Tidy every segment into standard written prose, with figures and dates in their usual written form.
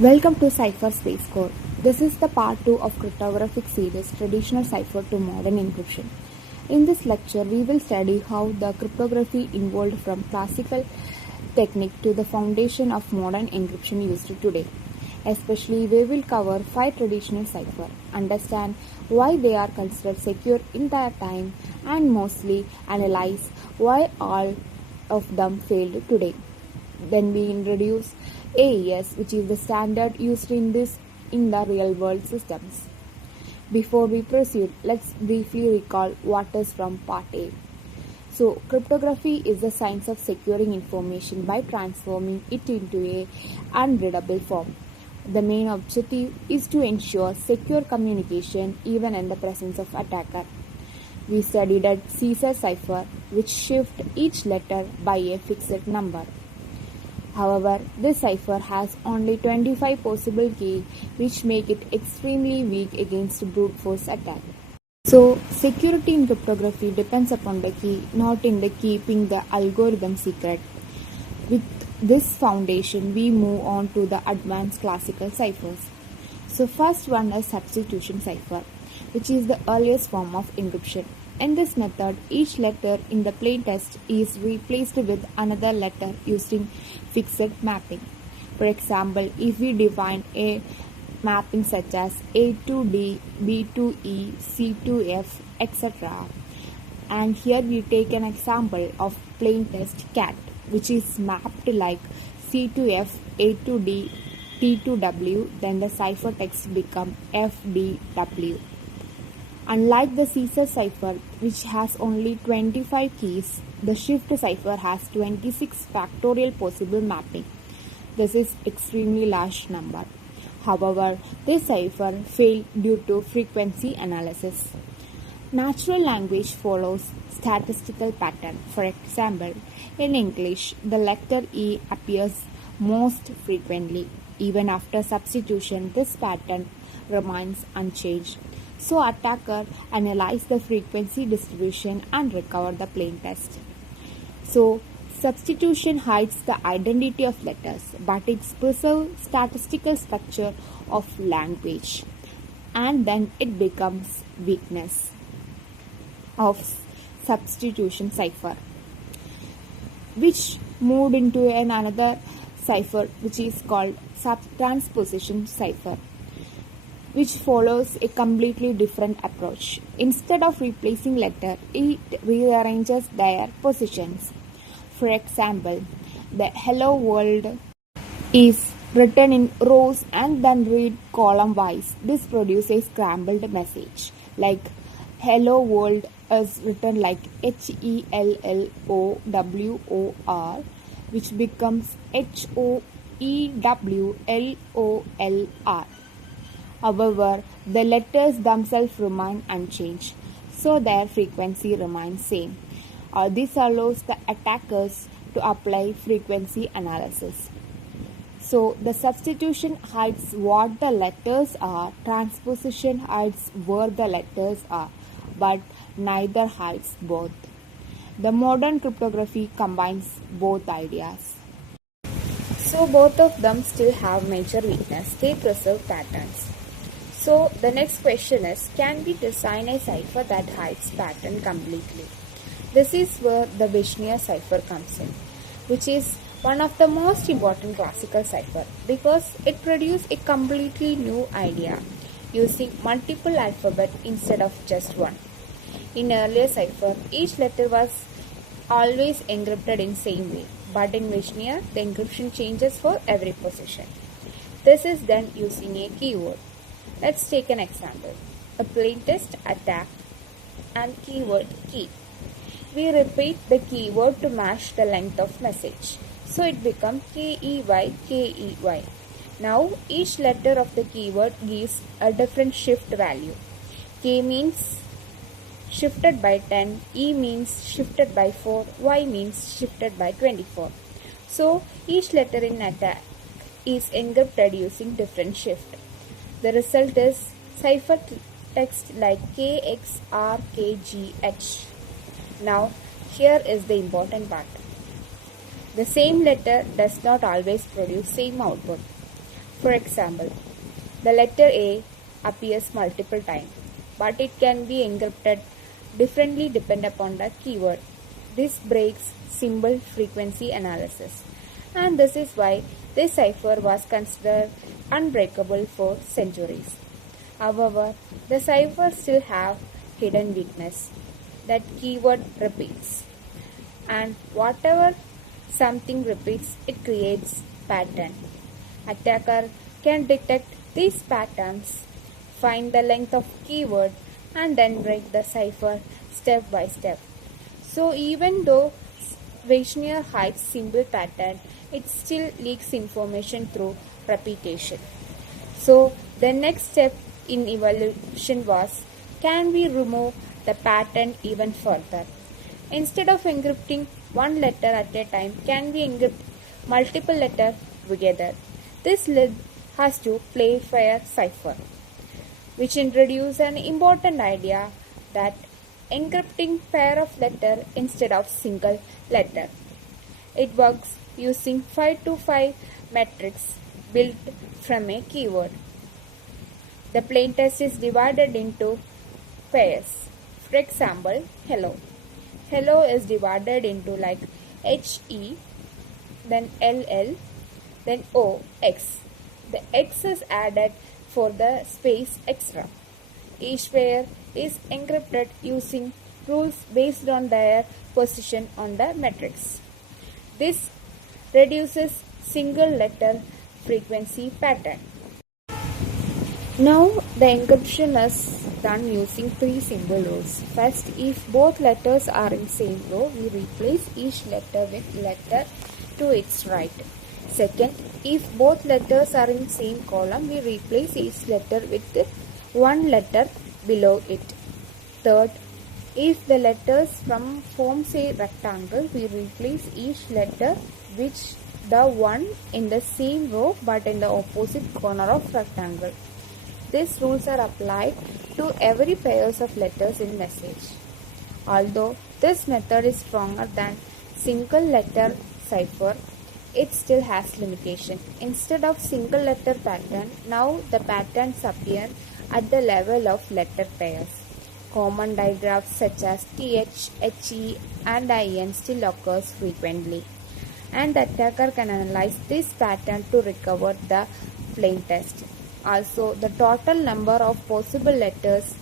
Welcome to Cipher Space Core. This is the part 2 of cryptographic series Traditional Cipher to Modern Encryption. In this lecture, we will study how the cryptography evolved from classical technique to the foundation of modern encryption used today. Especially, we will cover 5 traditional cipher, understand why they are considered secure in their time, and mostly analyze why all of them failed today. Then we introduce AES, which is the standard used in the real world systems. Before we proceed, let's briefly recall what is from part A. So, cryptography is the science of securing information by transforming it into a unreadable form. The main objective is to ensure secure communication even in the presence of attacker. We studied a Vigenère Cipher, which shifts each letter by a fixed number. However, this cipher has only 25 possible keys, which make it extremely weak against brute force attack. So, security in cryptography depends upon the key, not in the keeping the algorithm secret. With this foundation, we move on to the advanced classical ciphers. So, first one is Substitution Cipher, which is the earliest form of encryption. In this method, each letter in the plaintext is replaced with another letter using fixed mapping. For example, if we define a mapping such as A to D, B to E, C to F, etc. And here we take an example of plaintext cat, which is mapped like C to F, A to D, T to W, then the ciphertext becomes FDW. Unlike the Ciphers cipher, which has only 25 keys, the Shift cipher has 26 factorial possible mapping. This is extremely large number. However, this cipher failed due to frequency analysis. Natural language follows statistical pattern. For example, in English, the letter E appears most frequently. Even after substitution, this pattern remains unchanged. So attacker analyze the frequency distribution and recover the plaintext. So substitution hides the identity of letters, but it preserves statistical structure of language, and then it becomes weakness of substitution cipher, which moved into another cipher which is called Transposition Cipher, which follows a completely different approach. Instead of replacing letter, it rearranges their positions. For example, the hello world is written in rows and then read column wise. This produces a scrambled message. Like hello world is written like HELLOWOR, which becomes HOEWLOLR. However, the letters themselves remain unchanged, so their frequency remains same. This allows the attackers to apply frequency analysis. So, the substitution hides what the letters are, transposition hides where the letters are, but neither hides both. The modern cryptography combines both ideas. So, both of them still have major weakness. They preserve patterns. So the next question is, can we design a cipher that hides pattern completely? This is where the Vigenère Cipher comes in, which is one of the most important classical cipher because it produced a completely new idea using multiple alphabets instead of just one. In earlier cipher, each letter was always encrypted in same way, but in Vigenère, the encryption changes for every position. This is done using a keyword. Let's take an example. A plaintext attack and keyword key. We repeat the keyword to match the length of message. So it becomes KEY. Now each letter of the keyword gives a different shift value. K means shifted by 10, E means shifted by 4, Y means shifted by 24. So each letter in attack is encrypted using different shift. The result is cipher text like KXRKGH. Now, here is the important part. The same letter does not always produce same output. For example, the letter A appears multiple times, but it can be encrypted differently depending upon the keyword. This breaks symbol frequency analysis, and this is why this cipher was considered unbreakable for centuries. However, the cipher still have hidden weakness that keyword repeats, and whatever something repeats, it creates pattern. Attacker can detect these patterns, find the length of keyword, and then break the cipher step by step. So even though Vigenère hides symbol pattern, it still leaks information through repetition. So the next step in evolution was, can we remove the pattern even further? Instead of encrypting one letter at a time, can we encrypt multiple letters together? This led us to Playfair Cipher, which introduced an important idea that encrypting pair of letter instead of single letter. It works using 5 to 5 matrix built from a keyword. The plaintext is divided into pairs. For example, hello. Hello is divided into like HE, then LL, then OX. The X is added for the space extra. Each pair is encrypted using rules based on their position on the matrix. This reduces single letter frequency pattern. Now the encryption is done using 3 symbol rules. First, if both letters are in same row, we replace each letter with letter to its right. Second, if both letters are in same column, we replace each letter with one letter below it. Third, if the letters forms a rectangle, we replace each letter with the one in the same row but in the opposite corner of rectangle. These rules are applied to every pairs of letters in message. Although this method is stronger than single letter cipher, it still has limitation. Instead of single letter pattern, now the patterns appear at the level of letter pairs. Common digraphs such as TH, HE and IN still occurs frequently, and the attacker can analyze this pattern to recover the plaintext. Also, the total number of possible letters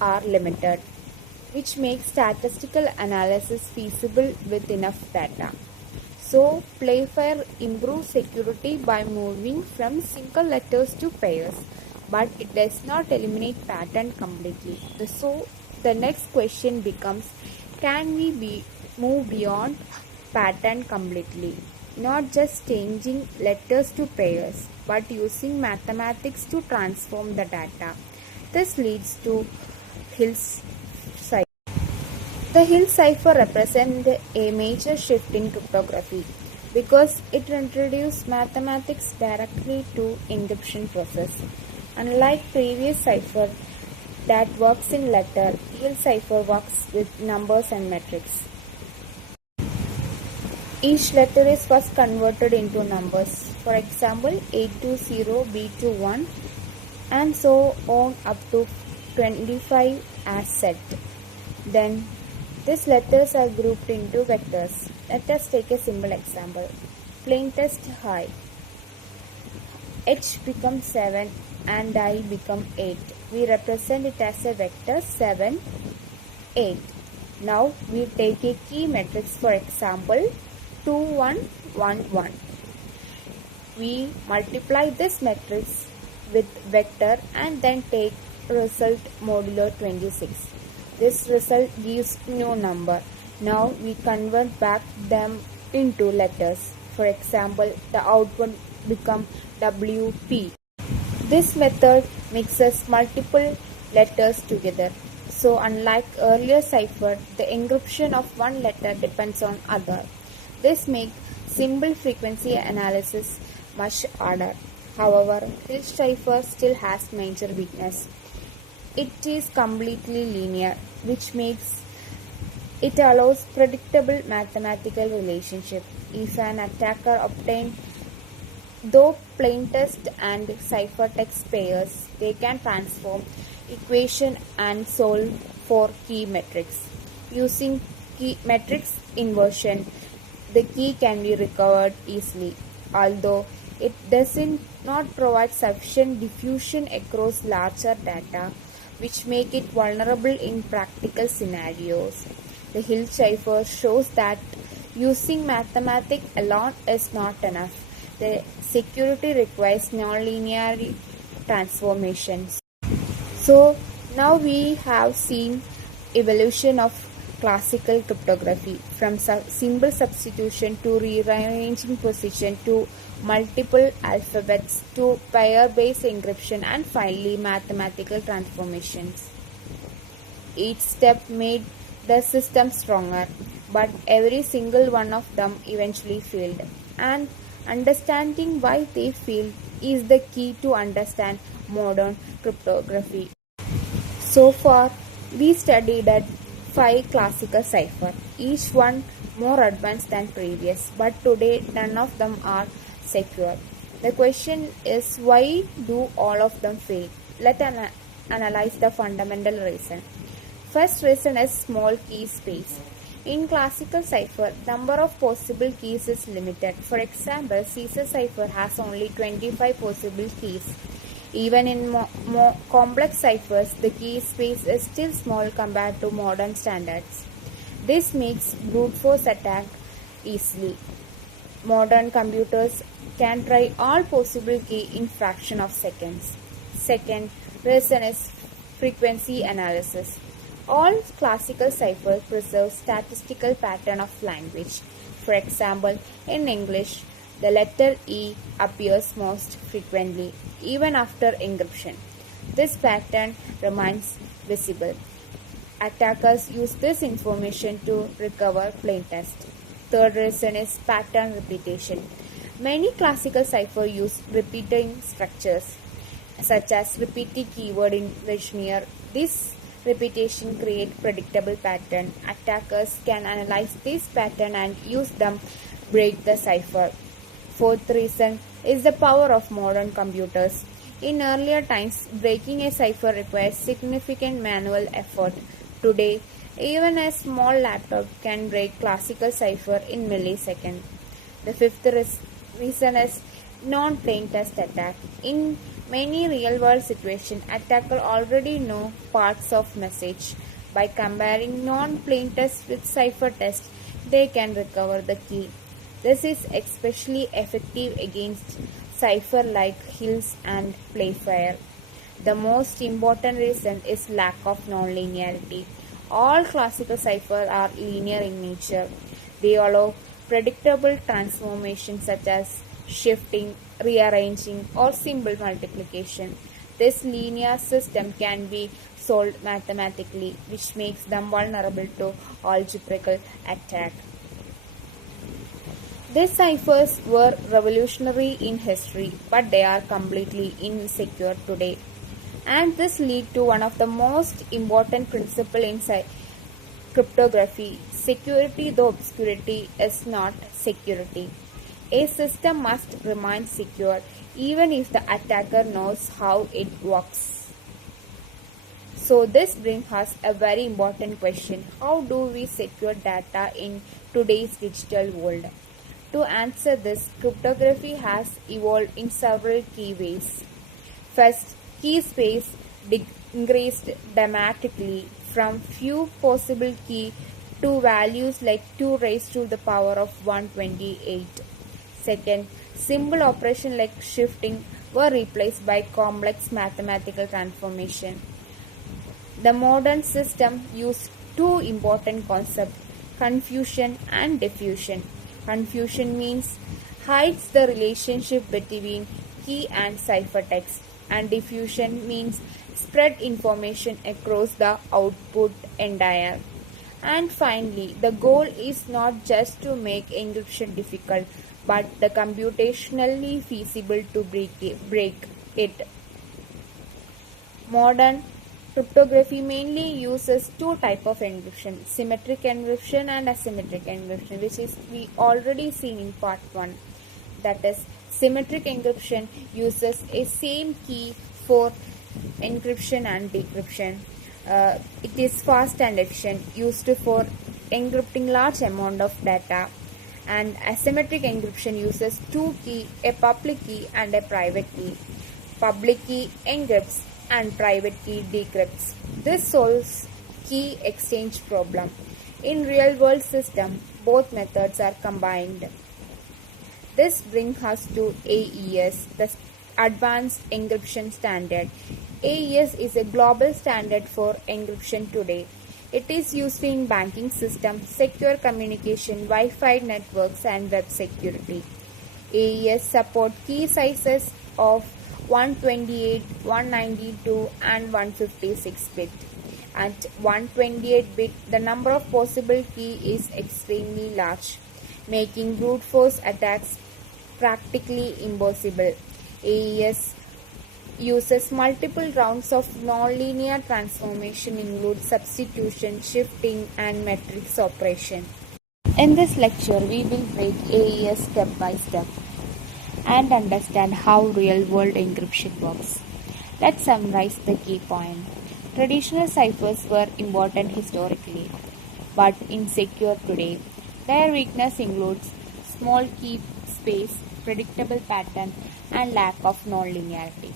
are limited, which makes statistical analysis feasible with enough data. So, Playfair improves security by moving from single letters to pairs, but it does not eliminate pattern completely. So, the next question becomes, can we move beyond pattern completely? Not just changing letters to pairs, but using mathematics to transform the data. This leads to Hill's cipher. The Hill cipher represents a major shift in cryptography because it introduced mathematics directly to encryption process. Unlike previous cipher that works in letter, Hill cipher works with numbers and metrics. Each letter is first converted into numbers. For example, A to 0, B to 1, and so on up to 25 as set. Then these letters are grouped into vectors. Let us take a simple example. Plaintext high. H becomes 7 and I become 8. We represent it as a vector 7, 8. Now we take a key matrix, for example 2, 1, 1, 1. We multiply this matrix with vector and then take result modulo 26. This result gives no number. Now we convert back them into letters. For example, the output become WP. This method mixes multiple letters together. So unlike earlier cipher, the encryption of one letter depends on other. This makes symbol frequency analysis much harder. However, Hill cipher still has major weakness. It is completely linear, which makes it allows predictable mathematical relationship. If an attacker obtains Though plaintext and ciphertext pairs, they can transform equation and solve for key metrics. Using key matrix inversion, the key can be recovered easily, although it doesn't not provide sufficient diffusion across larger data, which make it vulnerable in practical scenarios. The Hill cipher shows that using mathematics alone is not enough. The security requires non-linear transformations. So now we have seen evolution of classical cryptography from symbol substitution to rearranging position to multiple alphabets to pair-based encryption and finally mathematical transformations. Each step made the system stronger, but every single one of them eventually failed. And understanding why they failed is the key to understand modern cryptography. So far, we studied at 5 classical ciphers, each one more advanced than previous, but today none of them are secure. The question is, why do all of them fail? Let's analyze the fundamental reason. First reason is small key space. In classical cipher, number of possible keys is limited. For example, Caesar cipher has only 25 possible keys. Even in more complex ciphers, the key space is still small compared to modern standards. This makes brute force attack easily. Modern computers can try all possible keys in fraction of seconds. Second reason is frequency analysis. All classical ciphers preserve statistical pattern of language. For example, in English, the letter E appears most frequently, even after encryption. This pattern remains visible. Attackers use this information to recover plaintext. Third reason is pattern repetition. Many classical ciphers use repeating structures, such as repeated keyword in Vigenère. This repetition creates predictable pattern. Attackers can analyze this pattern and use them break the cipher. Fourth reason is the power of modern computers. In earlier times, breaking a cipher requires significant manual effort. Today, even a small laptop can break classical cipher in milliseconds. The fifth reason is non-plaintext attack. In many real-world situations, attackers already know parts of message. By comparing non-plaintext with ciphertext, they can recover the key. This is especially effective against cipher like Hills and Playfair. The most important reason is lack of non-linearity. All classical ciphers are linear in nature. They allow predictable transformations such as shifting, rearranging, or symbol multiplication. This linear system can be solved mathematically, which makes them vulnerable to algebraical attack. These ciphers were revolutionary in history, but they are completely insecure today. And this leads to one of the most important principles in cryptography. Security though obscurity is not security. A system must remain secure even if the attacker knows how it works. So this brings us a very important question. How do we secure data in today's digital world? To answer this, cryptography has evolved in several key ways. First, key space increased dramatically from few possible key to values like 2 raised to the power of 128. Second, simple operations like shifting were replaced by complex mathematical transformation. The modern system used two important concepts, confusion and diffusion. Confusion means hides the relationship between key and ciphertext, and diffusion means spread information across the output entire. And finally, the goal is not just to make encryption difficult, but the computationally feasible to break it. Modern cryptography mainly uses two types of encryption, symmetric encryption and asymmetric encryption, which is we already seen in part 1. That is, Symmetric encryption uses a same key for encryption and decryption. It is fast and efficient, used for encrypting large amount of data. And asymmetric encryption uses two keys, a public key and a private key. Public key encrypts and private key decrypts. This solves key exchange problem. In real-world system, both methods are combined. This brings us to AES, the Advanced Encryption Standard. AES is a global standard for encryption today. It is used in banking systems, secure communication, Wi-Fi networks, and web security. AES support key sizes of 128, 192, and 156 bit. At 128 bit, the number of possible keys is extremely large, making brute force attacks practically impossible. AES uses multiple rounds of nonlinear transformation, include substitution, shifting, and matrix operation. In this lecture, we will break AES step by step and understand how real-world encryption works. Let's summarize the key point. Traditional ciphers were important historically, but insecure today. Their weakness includes small key space, predictable pattern, and lack of nonlinearity.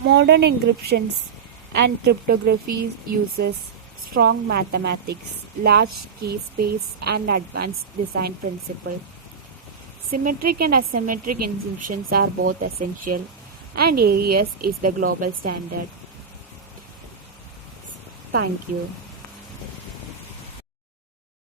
Modern encryptions and cryptography uses strong mathematics, large key space, and advanced design principle. Symmetric and asymmetric encryptions are both essential, and AES is the global standard. Thank you.